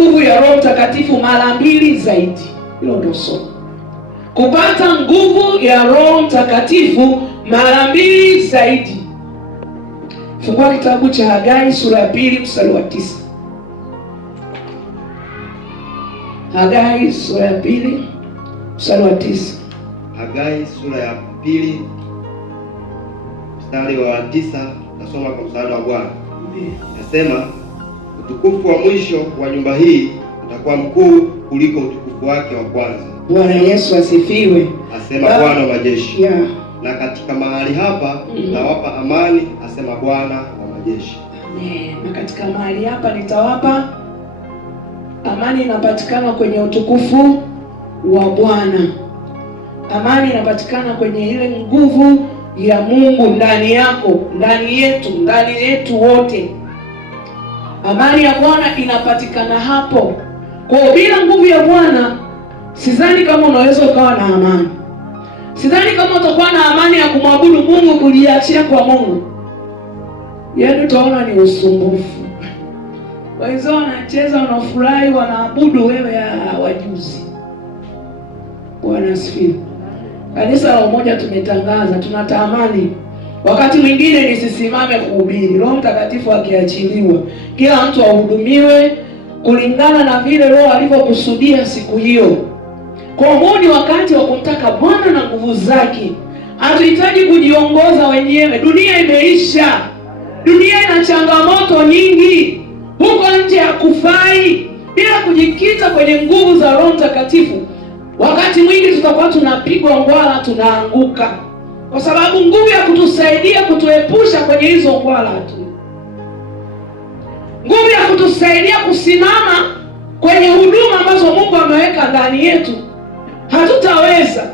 nguvu ya Roho Mtakatifu mara 2 zaidi. Hilo ndio somo. Kupata nguvu ya Roho Mtakatifu mara 2 zaidi. Fungua kitabu cha Hagai sura ya 2 mstari wa 9. Hagai sura ya 2 mstari wa 9. Hagai sura ya 2 mstari wa 9, nasoma kwa msaada wa Bwana. Nasema, utukufu wa mwisho wa nyumba hii utakuwa mkuu kuliko utukufu wake wa kwanza. Bwana Yesu asifiwe. Asema Bwana wa majeshi. Yeah. Na katika mahali hapa nitawapa amani, asema Bwana wa majeshi. Amen. Na katika mahali hapa nitawapa amani. Inapatikana kwenye utukufu wa Bwana. Amani inapatikana kwenye ile nguvu ya Mungu ndani yako, ndani yetu wote. Amani ya Bwana inapatikana hapo. Kwa bila nguvu ya Bwana, sidhani kama unaweza ukawa na amani. Sidhani kama utakuwa na amani ya kumwabudu Mungu, kujiachia kwa Mungu. Yaani utaona ni usumbufu. Wenzao wanacheza, wanafurahi, wanaabudu, wewe hawajuzi. Bwana asifiwe. Kanisa la Umoja tumetangaza tunatamani wakati mwingine nisisimame kuhubiri, Roho Mtakatifu akiachiliwa, kila mtu ahudumiwe kulingana na vile Roho alivyokusudia siku hiyo. Kwa huu ni wakati wa kumtaka Bwana na nguvu zake. Hatuhitaji kujiongoza wenyewe. Dunia imeisha. Dunia ina changamoto nyingi. Huko nje hakufai. Bila kujikita kwenye nguvu za Roho Mtakatifu, wakati mwingi tutakuwa tunapigwa ngwala, tunaanguka. Kwa sababu nguvu ya kutusaidia kutuepusha kwenye hizo ngwala tu. Nguvu ya kutusaidia kusimama kwenye huduma ambazo Mungu ameweka ndani yetu, hatutaweza.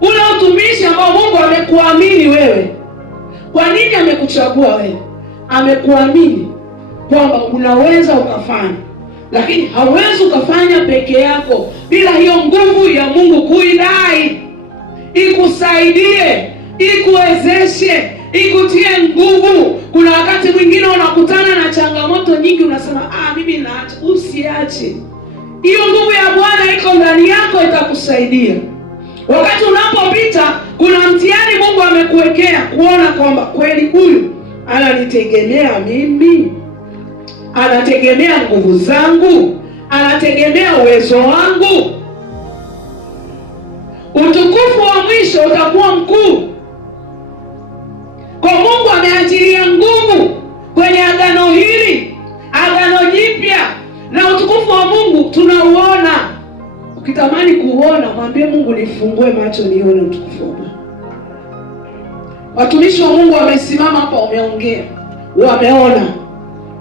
Ule utumishi ambao Mungu amekuamini wewe. Kwa nini amekuchagua wewe? Amekuamini kwamba unaweza ukafanya. Lakini hauwezi ukafanya peke yako bila hiyo nguvu ya Mungu kuidai, ikusaidie, ikuwezeshe, ikutie nguvu. Kuna wakati mwingine unakutana na changamoto nyingi, unasema mimi naacha. Usiache. Hiyo nguvu ya Bwana iko ndani yako, itakusaidia. Wakati unapopita kuna mtihani Mungu amekuwekea, kuona kwamba kweli huyu ananitegemea mimi, anategemea nguvu zangu, anategemea uwezo wangu. Utukufu wa mwisho utakuwa mkuu. Kwa Mungu ameachilia nguvu kwenye agano hili, agano jipya, na utukufu wa Mungu tunauona. Ukitamani kuona, mwambie Mungu, nifungue macho nione utukufu wa Bwana. Watumishi wa Mungu wamesimama hapa, wameongea,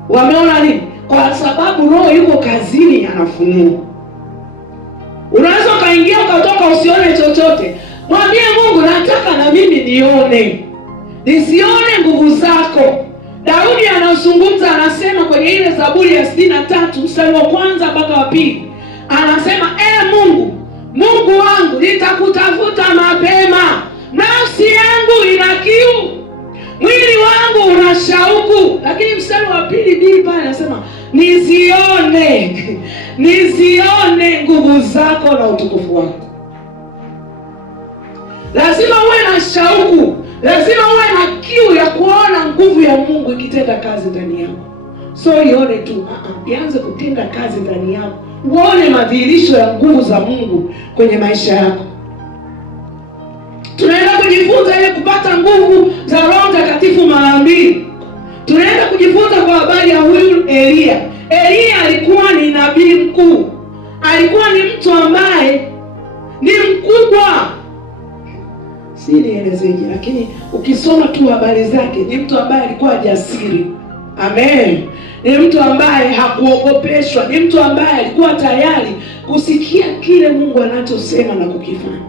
wameona nini? Kwa sababu Roho yuko kazini, anafunua. Unaweza ukaingia ukatoka usione chochote. Mwambie Mungu, nataka na mimi nione, nisione nguvu zako. Daudi anazungumza, anasema kwenye ile Zaburi ya 63 mstari wa 1 mpaka wa 2, anasema Mungu, Mungu wangu, nitakutafuta mapema. Nafsi yangu ina kiu, mwili wangu una shauku. Lakini mstari wa 2 pale anasema nizione nguvu zako na utukufu wako. Lazima uwe na shauku, lazima uwe na kiu ya kuona nguvu ya Mungu ikitenda kazi ndani yako. So ione tu, ianze kutenda kazi ndani yako. Uone madhihirisho ya nguvu za Mungu kwenye maisha yako. Tunaenda kujifunza ili kupata nguvu za Roho Mtakatifu mara 2. Tunaenda kujifunza kwa habari ya huyu Elia. Elia alikuwa ni nabii mkuu. Alikuwa ni mtu ambaye ni mkubwa. Si nielezeje, lakini ukisoma tu habari zake, ni mtu ambaye alikuwa jasiri. Amen. Ni mtu ambaye hakuogopeshwa, ni mtu ambaye alikuwa tayari kusikia kile Mungu anachosema na kukifanya.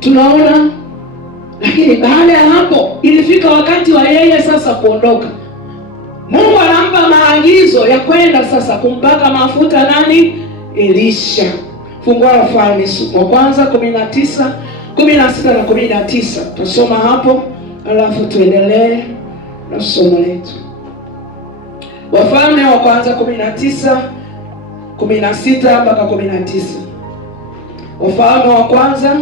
Tunaona, lakini baada ya hapo ilifika wakati wa yeye sasa kuondoka. Mungu anampa maagizo ya kwenda sasa kumpaka mafuta nani? Elisha. Fungua Wafalme wa kwanza 19, 16 na 19. Tusoma hapo alafu tuendelee na somo letu. Wafalme wa kwanza 19:16 mpaka 19. Wafalme wa kwanza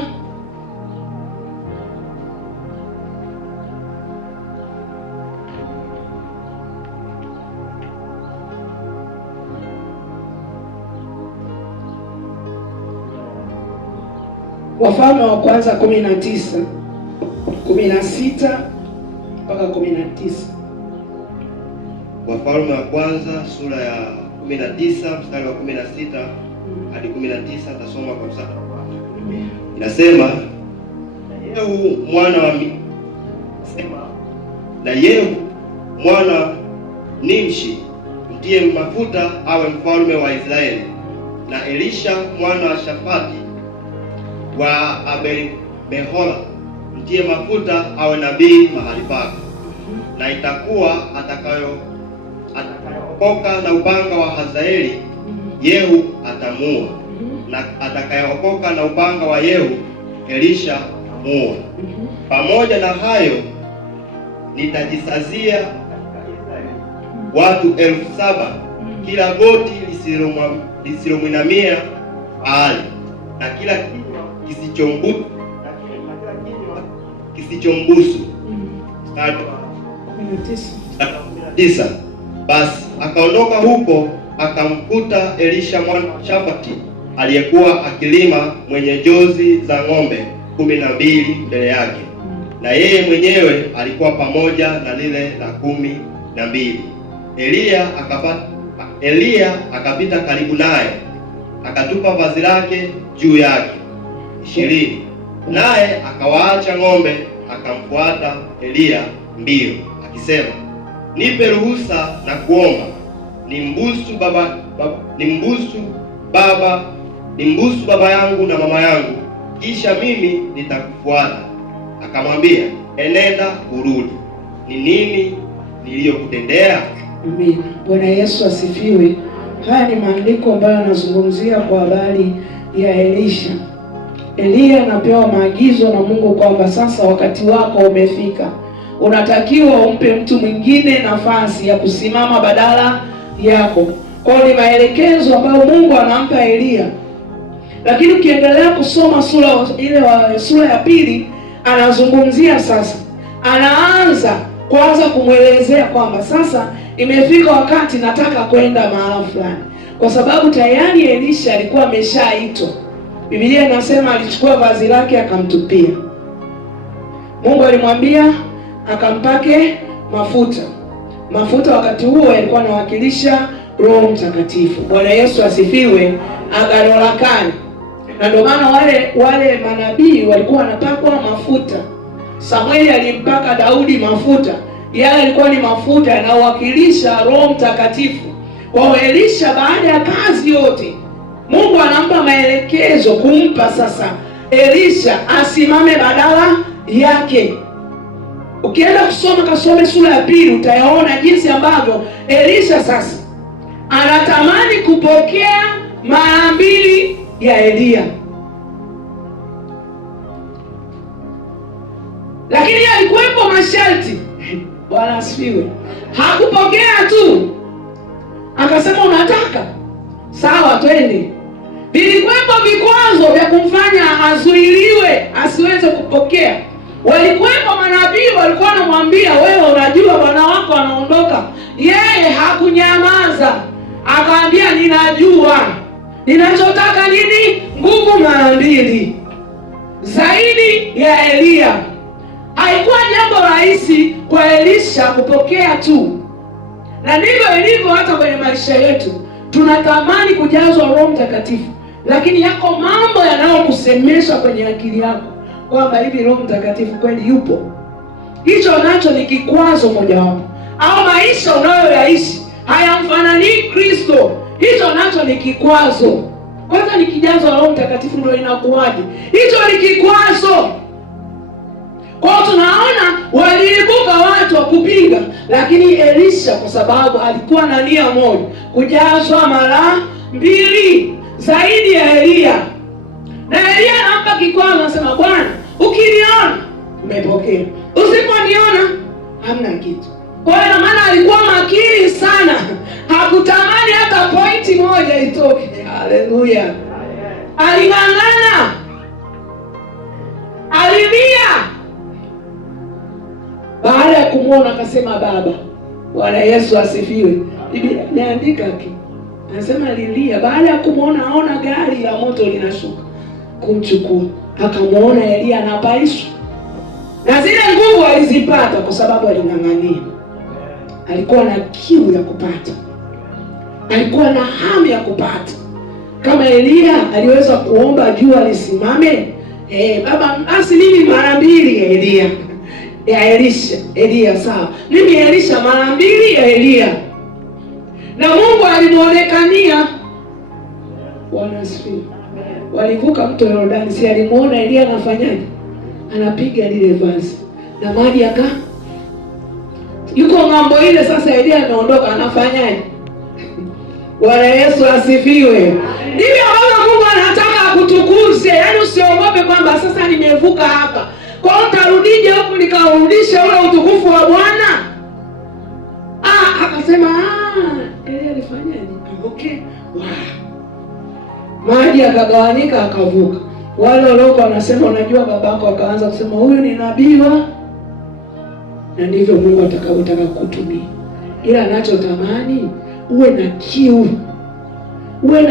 Wafalme wa kwanza 19:16 mpaka 19. Wafalme wa kwanza sura ya 19 mstari wa 16 hadi 19, tasoma kwa mstari wa kwanza. Inasema, na Yehu mwana Nimshi mtie mafuta awe mfalme wa Israeli, na Elisha mwana wa Shafati wa Abel-Mehola mtie mafuta awe nabii mahali pako. Na itakuwa atakayeokoka na upanga wa Hazaeli, Yehu atamuua, na atakayeokoka na upanga wa Yehu, Elisha atamuua. Pamoja na hayo, nitajisazia watu 7,000 kila goti lisilomwinamia Baali, na kila kinywa kisichombusu. 19. Basi akaondoka huko akamkuta Elisha mwana wa Shafati aliyekuwa akilima, mwenye jozi za ng'ombe 12 mbele yake, na yeye mwenyewe alikuwa pamoja na lile la 12. Eliya akapita karibu naye, akatupa vazi lake juu yake. 20. Naye akawaacha ng'ombe, akamfuata Eliya mbio, akisema, nipe ruhusa na kuomba nimbusu baba yangu na mama yangu, kisha mimi nitakufuata. Akamwambia, enenda urudi, ni nini niliyokutendea? Amen. Bwana Yesu asifiwe. Haya ni maandiko ambayo yanazungumzia kwa habari ya Elisha. Eliya anapewa maagizo na Mungu kwamba sasa wakati wako umefika. Unatakiwa umpe mtu mwingine nafasi ya kusimama badala yako. Kwa hiyo ni maelekezo ambayo Mungu anampa Eliya. Lakini ukiendelea kusoma sura ya pili, anazungumzia sasa. Anaanza kwanza kumwelezea kwamba sasa imefika wakati nataka kwenda mahala fulani. Kwa sababu tayari Elisha alikuwa ameshaitwa. Biblia inasema alichukua vazi lake akamtupia. Mungu alimwambia akampake mafuta. Mafuta wakati huo yalikuwa yanawakilisha Roho Mtakatifu. Bwana Yesu asifiwe. Agano la Kale. Na ndio maana wale manabii walikuwa wanapakwa mafuta. Samueli alimpaka Daudi mafuta. Yale yalikuwa ni mafuta yanayowakilisha Roho Mtakatifu. Kwa Elisha, baada ya kazi yote, Mungu anampa maelekezo kumpa sasa Elisha asimame badala yake. Ukienda kasome sura ya pili, utayaona jinsi ambavyo Elisha sasa anatamani kupokea mara mbili ya Eliya. Lakini alikuwepo masharti. Bwana asifiwe. Hakupokea tu akasema unataka sawa, twende. Vilikuwepo vikwazo vya kumfanya azuiliwe asiweze kupokea. Walikuwepo manabii walikuwa wanamwambia, wewe unajua bwana wako anaondoka. Yeye hakunyamaza, akaambia ninajua. Ninachotaka nini? Nguvu mara mbili zaidi ya Eliya. Haikuwa jambo rahisi kwa Elisha kupokea tu. Na ndivyo ilivyo hata kwenye maisha yetu. Tunatamani kujazwa Roho Mtakatifu, lakini yako mambo yanayokusemesha kwenye akili yako kwamba hivi Roho Mtakatifu kweli yupo. Hicho nacho ni kikwazo mojawapo. Au maisha unayoyaishi hayamfanani Kristo. Hicho nacho ni kikwazo. Kwanza nikijazwa Roho Mtakatifu ndio inakuwaje? Hicho ni kikwazo. Kwa tunaona waliibuka watu wa kupinga, lakini Elisha kwa sababu alikuwa na nia moja, kujazwa mara mbili zaidi ya Eliya. Na Eliya anampa kikwazo, anasema Bwana, ukiniona umepokea, usiponiona hamna kitu. Kwa hiyo maana alikuwa makini sana, hakutamani hata pointi moja itoke. Haleluya! Aling'ang'ana, alilia. Baada ya kumwona akasema, Baba. Bwana Yesu asifiwe. Biblia imeandika anasema alilia baada ya kumwona, aona gari la moto linashuka kumchukua, akamwona Elia anapaishwa, na zile nguvu alizipata kwa sababu aling'ang'ania. Alikuwa na kiu ya kupata, alikuwa na hamu ya kupata. Kama Elia aliweza kuomba jua lisimame, Baba basi mimi mara mbili ya Elia ya Elia sawa, mimi Elisha mara mbili ya Elia. Na Mungu alimuonekania. Bwana asifiwe. Walivuka mto Yordani, si alimuona Elia anafanyaje? Anapiga lile vazi na maji yuko ng'ambo ile. Sasa Elia ameondoka, anafanyaje? Bwana Yesu asifiwe. Ndivyo ambavyo Mungu anataka akutukuze. Yaani usiogope kwamba sasa nimevuka hapa, kwa hiyo utarudije huku nikaurudishe ule utukufu wa Bwana? Akasema Elia alifanyaje? Okay. Maji akagawanyika, akavuka. Wale waliokuwa wanasema unajua babako, akaanza kusema huyu ni nabii. Na ndivyo Mungu atakayotaka kukutumia. Ila anachotamani uwe na kiu, uwe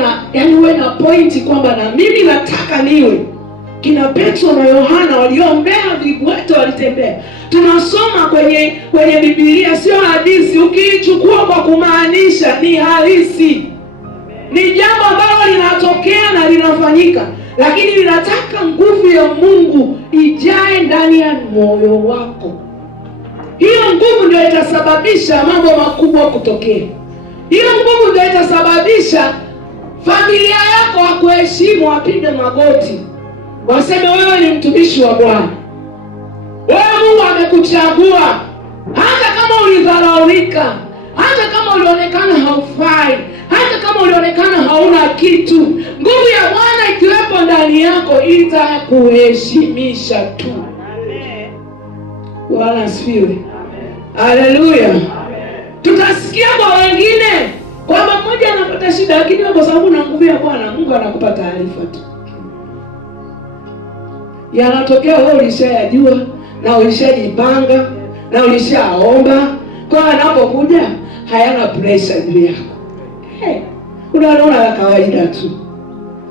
na pointi kwamba na mimi nataka niwe. Kina Petro na Yohana waliombea vigwete, walitembea. Tunasoma kwenye Biblia, sio hadithi. Ukiichukua kwa kumaanisha ni halisi, ni jambo ambalo linatokea na linafanyika, lakini linataka nguvu ya Mungu ijae ndani ya moyo wako. Hiyo nguvu ndio itasababisha mambo makubwa kutokea. Hiyo nguvu ndio itasababisha familia yako wakuheshimu, wapige magoti, waseme wewe ni mtumishi wa Bwana. Wewe Mungu amekuchagua, hata kama ulidharaulika, hata kama ulionekana haufai, hata kama ulionekana hauna kitu. Nguvu ya Bwana ikiwepo ndani yako itakuheshimisha tu. Bwana asifiwe. Haleluya. Tutasikia kwa wengine kwamba mmoja anapata shida, lakini kwa sababu na nguvu ya Bwana, Mungu anakupa taarifa tu. Yanatokea wewe ulishayajua na ulishajipanga na ulishaomba, kwa anapokuja hayana pressure juu yako. Unaona la kawaida tu,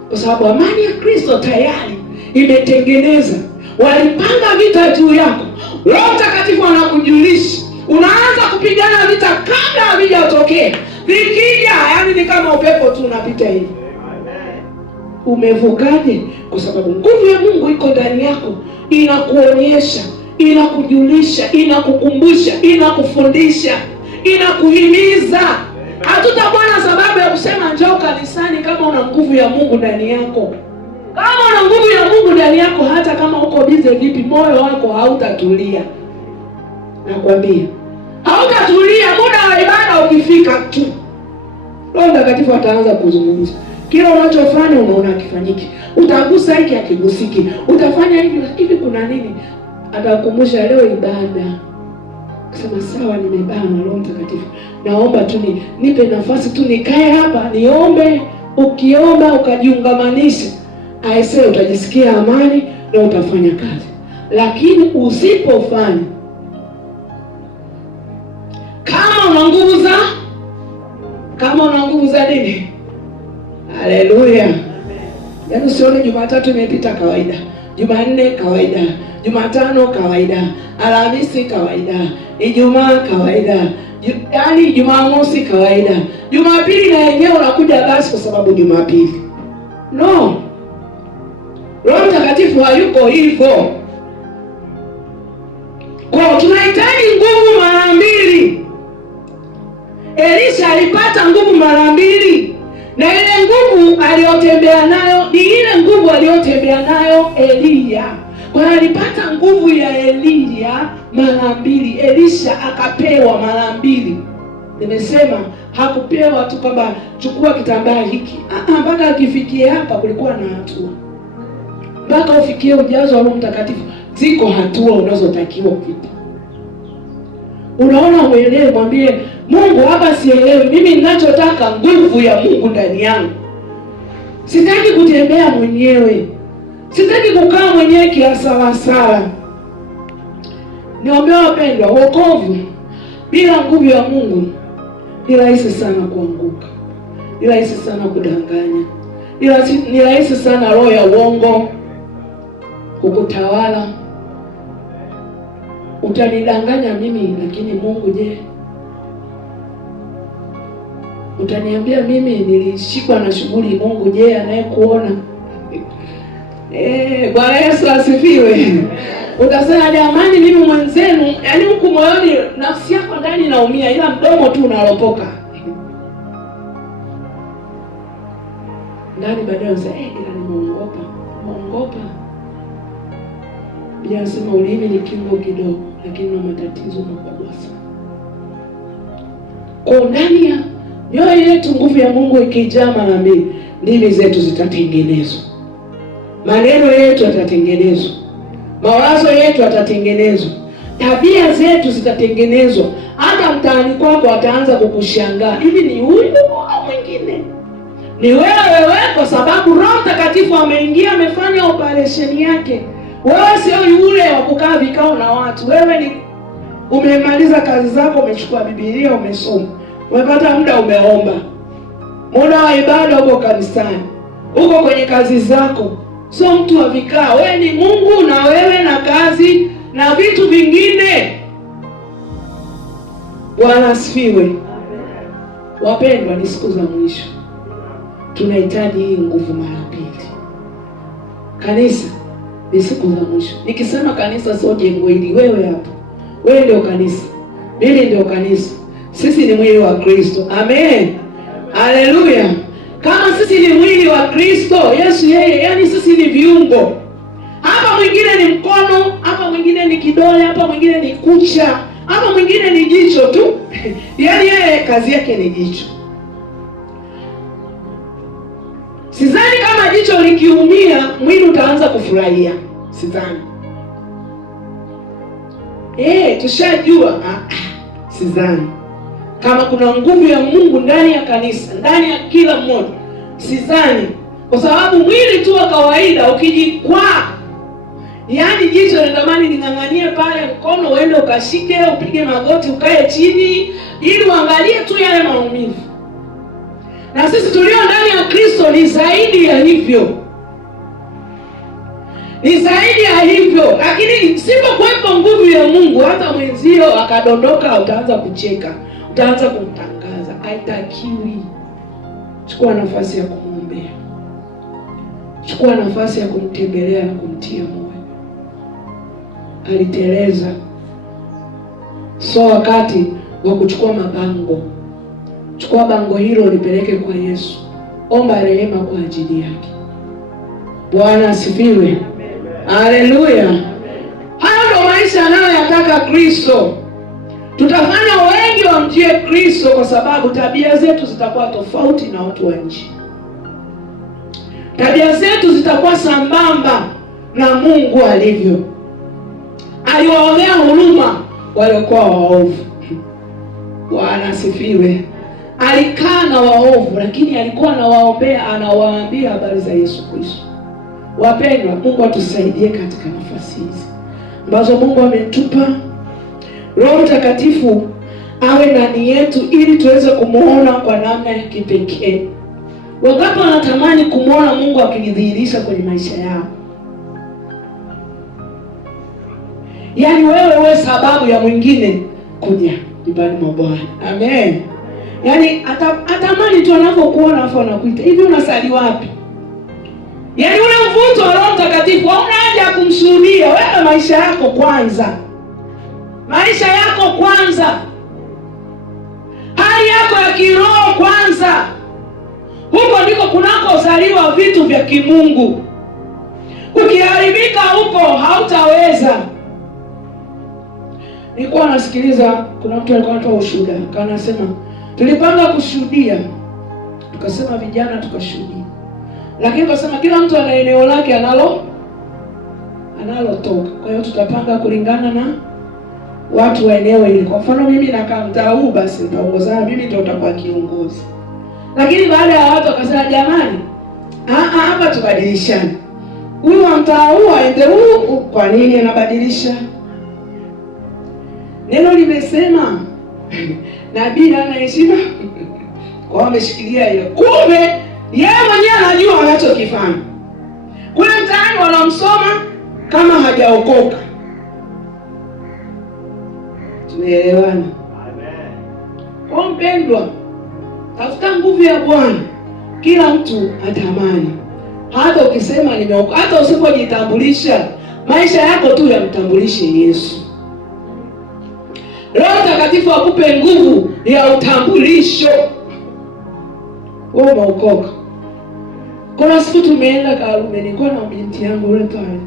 kwa sababu amani ya Kristo tayari imetengeneza. Walipanga vita juu yako. Roho Mtakatifu anakujulisha. Unaanza kupigana vita kabla havijatokea. Vikija, yani ni kama upepo tu unapita hivi. Umevukaje? Kwa sababu nguvu ya Mungu iko ndani yako, inakuonyesha, inakujulisha, inakukumbusha, inakufundisha, inakuhimiza. Hatutakuwa na sababu ya kusema njoo kanisani kama una nguvu ya Mungu ndani yako. Kama una nguvu ya Mungu ndani yako, hata kama uko bize vipi, moyo wako hautatulia. Nakwambia, hautatulia. Muda wa ibada ukifika tu, Roho Mtakatifu ataanza kuzungumza. Kila unachofanya unaona kifanyiki. Utagusa hiki akigusiki. Utafanya hivi kuna nini? Atakukumbusha leo ibada. Kusema sawa, nimebana. Roho Mtakatifu, naomba tu nipe nafasi tu nikae hapa niombe. Ukiomba ukajiungamanisha, aisee, utajisikia amani na utafanya kazi. Lakini usipofanya, kama una nguvu za nini? Haleluya. Yaani usione Jumatatu imepita kawaida, Jumanne kawaida, Jumatano kawaida, Alhamisi kawaida, Ijumaa kawaida, yaani Jumamosi kawaida, Jumapili na yenyewe unakuja basi kwa sababu Jumapili. No. Roho Mtakatifu hayuko hivyo. Kwa tunahitaji nguvu mara mbili. Elisha alipata nguvu mara mbili. Na ile nguvu aliyotembea nayo ni ile nguvu aliyotembea nayo Elia. Kwa hiyo alipata nguvu ya Elia mara mbili. Elisha akapewa mara mbili. Nimesema hakupewa tu kwamba chukua kitambaa hiki. Mpaka akifikie hapa kulikuwa na hatua. Mpaka ufikie ujazo wa Roho Mtakatifu, ziko hatua unazotakiwa kupita. Unaona uelewe, mwambie Mungu, hapa sielewi. Mimi ninachotaka nguvu ya Mungu ndani yangu. Sitaki kutembea mwenyewe. Sitaki kukaa mwenyewe kiasawasala. Niombe wapendwa, wokovu bila nguvu ya Mungu ni rahisi sana kuanguka. Ni rahisi sana kudanganya. Ni rahisi sana roho ya uongo kukutawala. Utanidanganya mimi, lakini Mungu je? Utaniambia mimi nilishikwa na shughuli, Mungu je anayekuona? Bwana Yesu asifiwe. Utasema jamani, mimi mwenzenu, yaani huku moyoni, nafsi yako ndani inaumia, ila mdomo tu unalopoka. Ndani baadaye unasema ila nimeongopa. Biblia inasema ulimi ni kingo kidogo, lakini na matatizo makubwa sana. Kwa ndani ya mioyo yetu nguvu ya Mungu ikijaa mara mbili, ndimi zetu zitatengenezwa. Maneno yetu yatatengenezwa. Mawazo yetu yatatengenezwa. Tabia zetu zitatengenezwa. Hata mtaani kwako ataanza kukushangaa. Hivi ni huyu au mwingine? Ni wewe, kwa sababu Roho Mtakatifu ameingia, amefanya operation yake. Wewe sio yule wa kukaa vikao na watu. Wewe ni umemaliza kazi zako, umechukua Biblia, umesoma. Umepata muda, umeomba. Muda wa ibada uko kanisani. Uko kwenye kazi zako. Sio mtu wa vikao. Wewe ni Mungu na wewe na kazi na vitu vingine. Bwana asifiwe. Wapendwa, ni siku za mwisho. Tunahitaji hii nguvu mara mbili. Kanisa ni siku za mwisho. Nikisema kanisa sio jengo hili, wewe hapo. Wewe ndio kanisa. Mimi ndio kanisa. Sisi ni mwili wa Kristo. Amen. Haleluya. Kama sisi ni mwili wa Kristo, Yesu yeye, yani sisi ni viungo. Hapa mwingine ni mkono, hapa mwingine ni kidole, hapa mwingine ni kucha, hapa mwingine ni jicho tu. Yaani yeye kazi yake ni jicho. Sidhani kama jicho likiumia mwili utaanza kufurahia. Sidhani. Tushajua. Sidhani. Kama kuna nguvu ya Mungu ndani ya kanisa, ndani ya kila mmoja, sidhani. Kwa sababu mwili tu wa kawaida ukijikwaa, yaani jicho linatamani ling'ang'anie pale, mkono uende ukashike, upige magoti, ukae chini ili uangalie tu yale maumivu. Na sisi tulio ndani ya Kristo ni zaidi ya hivyo. Ni zaidi ya hivyo. Lakini sipokuwepo nguvu ya Mungu, hata mwenzio akadondoka utaanza kucheka. Utaanza kumtangaza. Haitakiwi. Chukua nafasi ya kumwombea. Chukua nafasi ya kumtembelea na kumtia moyo. Aliteleza. So wakati wa kuchukua mabango. Chukua bango hilo lipeleke kwa Yesu. Omba rehema kwa ajili yake. Bwana asifiwe. Haleluya. Hayo ndio maisha anayoyataka Kristo. Tutafanya wengi wamjie Kristo kwa sababu tabia zetu zitakuwa tofauti na watu wa nje. Tabia zetu zitakuwa sambamba na Mungu alivyo. Aliwaonea huruma waliokuwa waovu. Bwana asifiwe. Alikaa na waovu, lakini alikuwa anawaombea, anawaambia habari za Yesu Kristo. Wapendwa, Mungu atusaidie katika nafasi hizi ambazo Mungu ametupa. Roho Mtakatifu awe ndani yetu ili tuweze kumuona kwa namna ya kipekee. Wangapi wanatamani kumuona Mungu akijidhihirisha kwenye maisha yao? Yaani wewe sababu ya mwingine kuja nyumbani mwa Bwana. Amen. Yaani atamani tu anapokuona afa anakuita, hivi unasali wapi? Yaani ule mvuto wa Roho Mtakatifu hauna haja ya kumshuhudia. Wewe maisha yako kwanza. Maisha yako kwanza. Hali yako ya kiroho kwanza. Huko ndiko kunakozaliwa vitu vya kimungu. Ukiharibika huko hautaweza. Nilikuwa nasikiliza, kuna mtu alikuwa anatoa ushuhuda, kanasema tulipanga kushuhudia. Tukasema vijana tukashuhudia. Lakini tukasema kila mtu ana eneo lake analotoka. Kwa hiyo tutapanga kulingana watu wa eneo hili. Kwa mfano mimi nakaa mtaa huu, basi nitaongozana mimi, ndio nitakuwa kiongozi. Lakini baada ya watu wakasema, jamani, hapa tubadilishane, huyu wa mtaa huu aende huu. Kwa nini anabadilisha? Neno limesema nabii hana heshima kwa ameshikilia hiyo. Kumbe yeye mwenyewe anajua anachokifanya. Kule mtaani wanamsoma kama hajaokoka. Tumeelewana? Amen. Kwa mpendwa, tafuta nguvu ya Bwana. Kila mtu atamani. Hata ukisema nimeokoka, hata usipojitambulisha, maisha yako tu yamtambulishe Yesu. Roho Mtakatifu akupe nguvu ya utambulisho. Wewe umeokoka. Kuna siku tumeenda Karume, nilikuwa na binti yangu yule pale.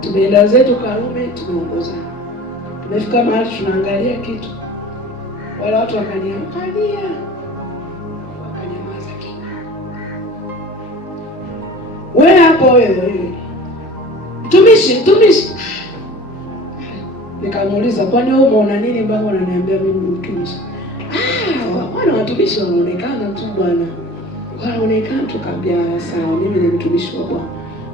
Tumeenda zetu Karume, tumeongozana. Tumefika mahali tunaangalia kitu. Wale watu wakaniangalia. Wakanyamaza kimya. Wewe hapo wewe. Mtumishi. Nikamuuliza, kwani wewe umeona nini mpaka unaniambia mimi mtumishi? Wana watumishi wanaonekana tu bwana. Wanaonekana, tukaambia sawa, mimi ni mtumishi wa Bwana.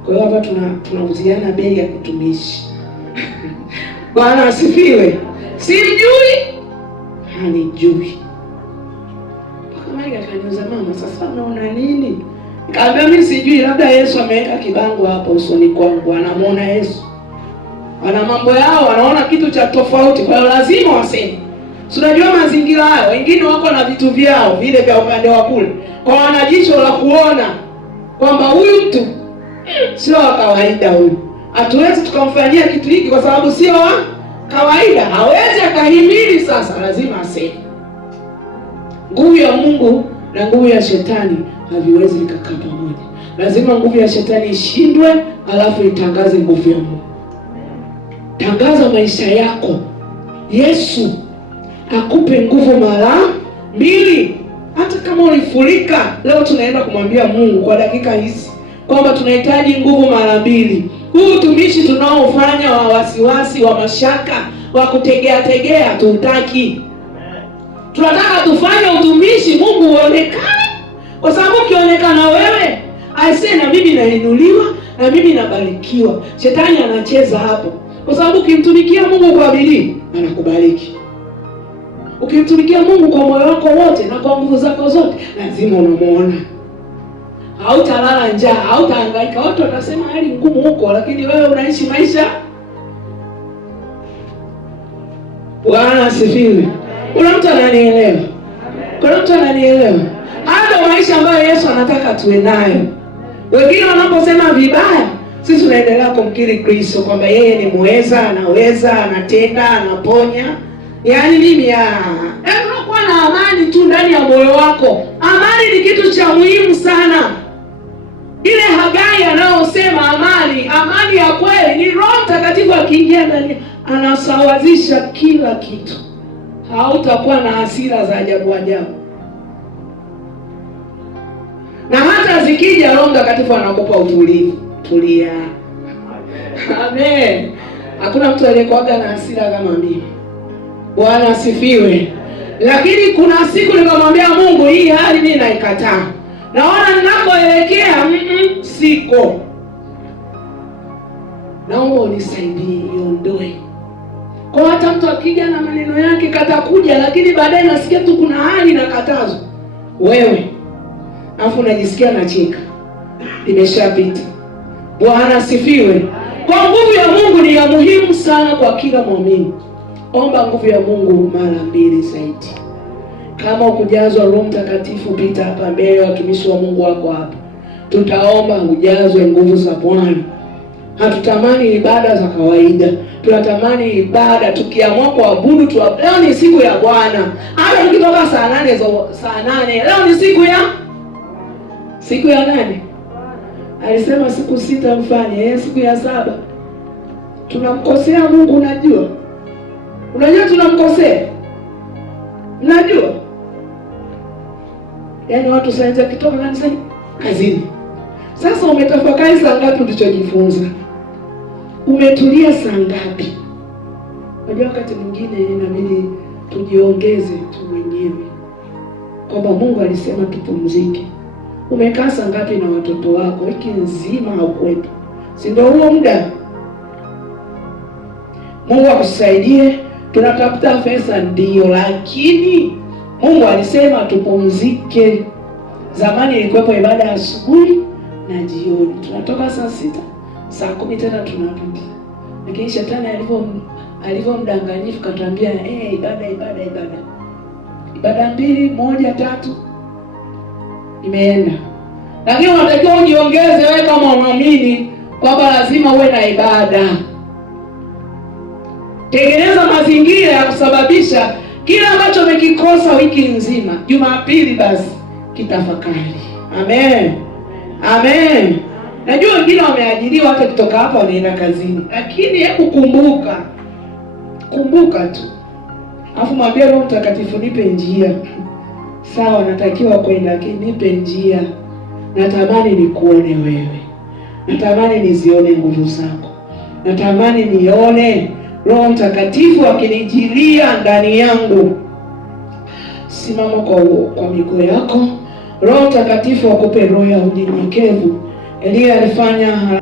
Kwa hiyo hapa tunauziana bei ya mtumishi. Bwana asifiwe. Sijui, hanijui. Mpaka mimi akaniuliza, mama, sasa unaona nini? Nikamwambia mimi sijui, labda Yesu ameweka kibango hapa usoni kwangu, anamuona Yesu. Wana mambo yao, wanaona kitu cha tofauti, kwa hiyo lazima waseme. Unajua mazingira hayo, wengine wako na vitu vyao vile vya upande wa kule. Kwa wana jicho la kuona kwamba huyu mtu sio wa kawaida huyu. Hatuwezi tukamfanyia kitu hiki kwa sababu sio wa kawaida. Hawezi akahimili, sasa lazima aseme. Nguvu ya Mungu na nguvu ya shetani haviwezi vikakaa pamoja. Lazima nguvu ya shetani ishindwe, alafu itangaze nguvu ya Mungu. Tangaza maisha yako. Yesu akupe nguvu mara 2. Hata kama ulifurika, leo tunaenda kumwambia Mungu kwa dakika hizi kwamba tunahitaji nguvu mara 2. Huu utumishi tunaofanya wa wasiwasi, wa mashaka, wa kutegea tutaki. Tunataka tufanye utumishi Mungu uonekane. Kwa sababu ukionekana wewe, aisee, na mimi nainuliwa, na mimi nabarikiwa. Shetani anacheza hapo. Kwa sababu ukimtumikia Mungu kwa bidii, anakubariki. Ukimtumikia Mungu kwa moyo wako wote na kwa nguvu zako zote, lazima unamuona. Hautalala njaa, hautahangaika. Watu watasema hali ngumu huko, lakini wewe unaishi maisha. Bwana asifiwe. Kuna mtu ananielewa? Kuna mtu ananielewa? Hata maisha ambayo Yesu anataka tuwe nayo. Wengine wanaposema vibaya, sisi tunaendelea kumkiri Kristo kwamba yeye ni muweza, anaweza, anatenda, anaponya. Yaani mimi unakuwa na amani tu ndani ya moyo wako. Amani ni kitu cha muhimu sana. Ile Hagai anayosema amani ya kweli ni Roho Mtakatifu akiingia ndani, anasawazisha kila kitu. Hautakuwa na hasira za ajabu. Na hata zikija, Roho Mtakatifu anakupa utulivu. Tulia. Amen. Hakuna mtu aliyekuaga na hasira kama mimi. Bwana asifiwe. Lakini kuna siku nikamwambia Mungu, hii hali mimi naikataa. Naona ninakoelekea siko. Naomba unisaidie iondoe. Kwa hata mtu akija na maneno yake katakuja, lakini baadaye nasikia tu kuna hali na katazo. Wewe afu unajisikia nacheka. Imeshapita. Bwana asifiwe. Kwa nguvu ya Mungu ni ya muhimu sana kwa kila muumini. Omba nguvu ya Mungu mara 2 zaidi. Kama ukujazwa Roho Mtakatifu, pita hapa mbele, watumishi wa Mungu wako hapa. Tutaomba ujazwe nguvu za Bwana. Hatutamani ibada za kawaida. Tunatamani ibada tukiamua kuabudu tu. Leo ni siku ya Bwana. Hata tukitoka saa 8, leo ni siku ya nani? Alisema siku 6 mfanye, siku ya 7. Tunamkosea Mungu, unajua? Unajua tunamkosea? Unajua? Yaani watu sasa kitoka kanisani kazini. Sasa umetafakari saa ngapi ulichojifunza? Umetulia saa ngapi? Unajua wakati mwingine inabidi tujiongeze tu wenyewe, kwamba Mungu alisema tupumzike. Umekaa saa ngapi na watoto wako? Wiki nzima haukuwepo, si ndio huo muda? Mungu akusaidie. Tunatafuta pesa ndio, lakini Mungu alisema tupumzike. Zamani ilikuwepo ibada ya asubuhi na jioni, tunatoka saa 6, saa 10 tena tunarudi. Lakini shetani alivyo mdanganyifu katuambia ibada 2, 1, 3 imeenda. Lakini unatakiwa ujiongeze wewe kama muumini kwamba lazima uwe na ibada. Tengeneza mazingira ya kusababisha kila ambacho umekikosa wiki nzima, Jumapili basi kitafakari. Amen. Amen. Najua wengine wameajiriwa hata kutoka hapa wanaenda kazini, lakini hebu kumbuka tu. Alafu mwambie Roho Mtakatifu, nipe njia. Sawa, natakiwa kwenda, lakini nipe njia. Natamani nikuone wewe. Natamani nizione nguvu zako. Natamani nione Roho Mtakatifu akinijilia ndani yangu. Simama kwa miguu yako. Roho Mtakatifu akupe roho ya unyenyekevu. Elia alifanya